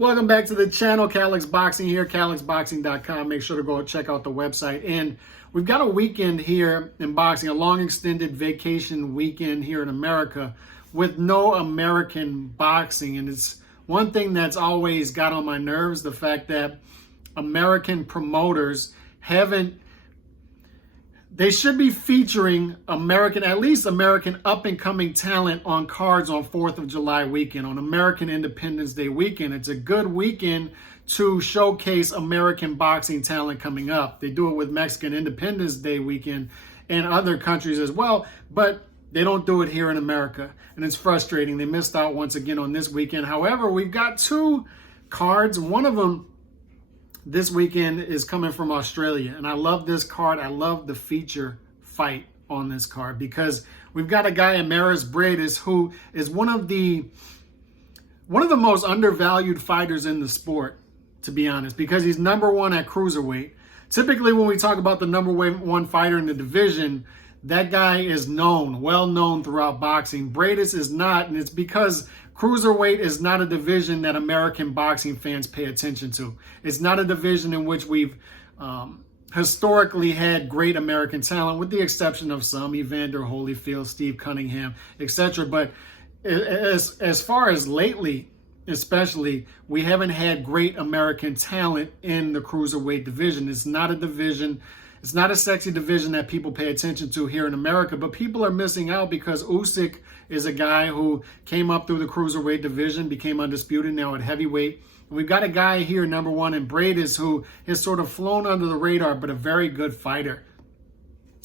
Welcome back to the channel. Calyx Boxing here, calyxboxing.com. Make sure to go check out the website. And we've got a weekend here in boxing, a long extended vacation weekend here in America with no American boxing. And it's one thing that's always got on my nerves, the fact that American promoters they should be featuring at least American up-and-coming talent on cards on 4th of July weekend, on American Independence Day weekend. It's a good weekend to showcase American boxing talent coming up. They do it with Mexican Independence Day weekend and other countries as well, but they don't do it here in America, and it's frustrating. They missed out once again on this weekend. However, we've got two cards. One of them this weekend is coming from Australia, and I love this card. I love the feature fight on this card because we've got a guy in Mairis, Briedis, who is one of the most undervalued fighters in the sport, to be honest, because he's number one at cruiserweight. Typically, when we talk about the number one fighter in the division, that guy is well known throughout boxing. Briedis is not, and it's because cruiserweight is not a division that American boxing fans pay attention to. It's not a division in which we've historically had great American talent, with the exception of some, Evander Holyfield, Steve Cunningham, etc. But as far as lately, especially, we haven't had great American talent in the cruiserweight division. It's not a division. It's not a sexy division that people pay attention to here in America, but people are missing out because Usyk is a guy who came up through the cruiserweight division, became undisputed now at heavyweight. And we've got a guy here, number one, in Briedis, who has sort of flown under the radar, but a very good fighter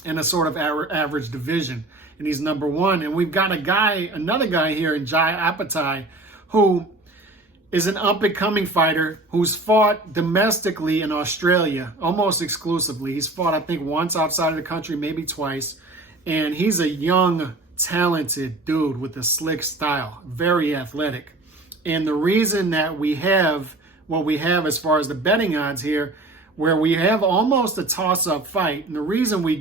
in a sort of average division. And he's number one. And we've got another guy here in Opetaia, who is an up-and-coming fighter who's fought domestically in Australia almost exclusively. He's fought, I think, once outside of the country, maybe twice. And he's a young, talented dude with a slick style, very athletic. And the reason that we have what we have as far as the betting odds here, where we have almost a toss-up fight, and the reason we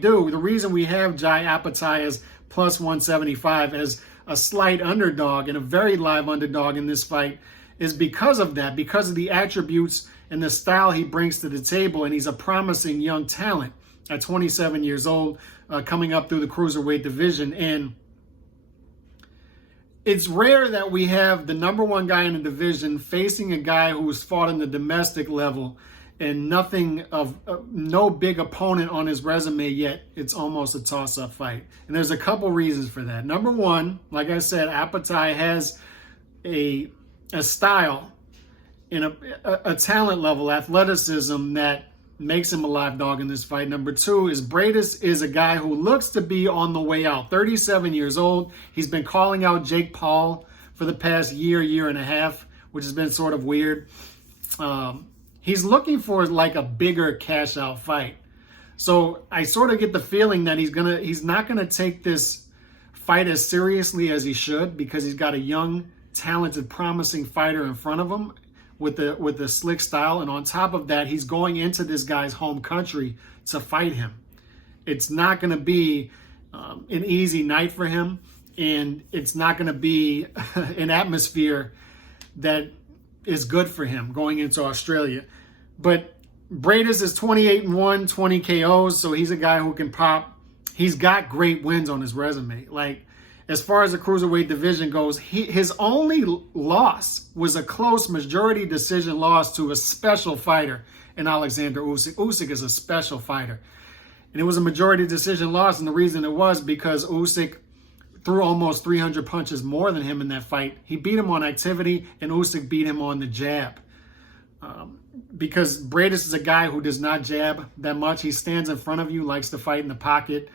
have Jai Opetaia's plus 175 as a slight underdog and a very live underdog in this fight, is because of that, because of the attributes and the style he brings to the table. And he's a promising young talent at 27 years old, coming up through the cruiserweight division. And it's rare that we have the number one guy in the division facing a guy who's fought in the domestic level and no big opponent on his resume yet. It's almost a toss-up fight. And there's a couple reasons for that. Number one, like I said, Opetaia has a style and a talent level, athleticism, that makes him a live dog in this fight. Number two is Briedis is a guy who looks to be on the way out. 37 years old. He's been calling out Jake Paul for the past year and a half, which has been sort of weird. He's looking for like a bigger cash out fight. So I sort of get the feeling that he's not gonna take this fight as seriously as he should, because he's got a young, talented, promising fighter in front of him with the slick style. And on top of that, he's going into this guy's home country to fight him. It's not going to be an easy night for him, and it's not going to be an atmosphere that is good for him going into Australia. But Briedis is 28-1, 20 KOs, so he's a guy who can pop. He's got great wins on his resume. Like, as far as the cruiserweight division goes, his only loss was a close majority decision loss to a special fighter in Alexander Usyk. Usyk is a special fighter. And it was a majority decision loss, and the reason it was because Usyk threw almost 300 punches more than him in that fight. He beat him on activity, and Usyk beat him on the jab. Because Briedis is a guy who does not jab that much. He stands in front of you, likes to fight in the pocket.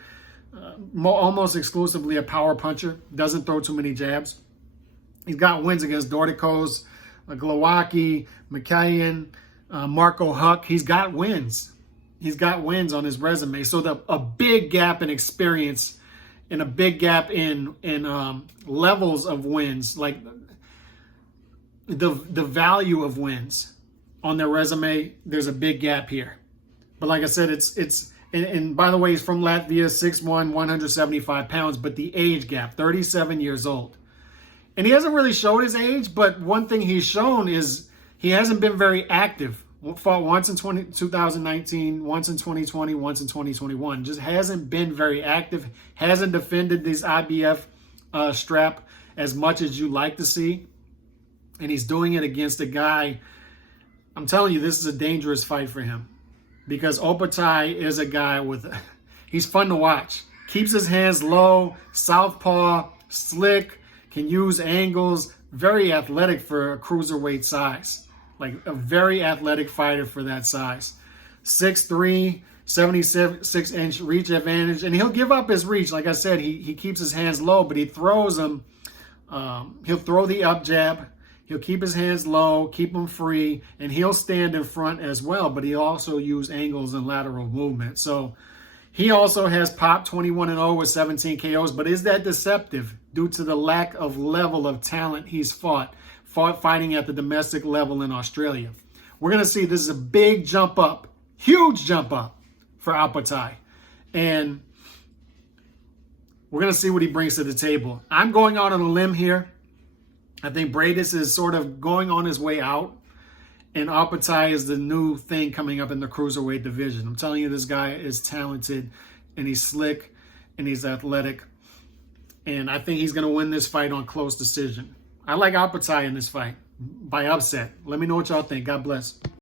Almost exclusively a power puncher, doesn't throw too many jabs. He's got wins against Dorticos, Glowacki, McKayan, Marco Huck. He's got wins. He's got wins on his resume. So a big gap in experience and a big gap in levels of wins, like the value of wins on their resume, there's a big gap here. But like I said, and by the way, he's from Latvia, 6'1", 175 pounds, but the age gap, 37 years old. And he hasn't really showed his age, but one thing he's shown is He hasn't been very active. Fought once in 2019, once in 2020, once in 2021. Just hasn't been very active. Hasn't defended this IBF strap as much as you like to see. And he's doing it against a guy. I'm telling you, this is a dangerous fight for him. Because Opetaia is a guy with... He's fun to watch. Keeps his hands low, southpaw, slick, can use angles. Very athletic for a cruiserweight size. Like a very athletic fighter for that size. 6'3", 76-inch reach advantage. And he'll give up his reach. Like I said, he keeps his hands low, but he throws them. He'll throw the up jab. He'll keep his hands low, keep them free, and he'll stand in front as well. But he'll also use angles and lateral movement. So he also has popped 21-0 with 17 KOs. But is that deceptive due to the lack of level of talent he's fighting at the domestic level in Australia? We're going to see this is a big jump up, huge jump up for Opetaia. And we're going to see what he brings to the table. I'm going out on a limb here. I think Briedis is sort of going on his way out. And Opetaia is the new thing coming up in the cruiserweight division. I'm telling you, this guy is talented, and he's slick, and he's athletic. And I think he's going to win this fight on close decision. I like Opetaia in this fight by upset. Let me know what y'all think. God bless.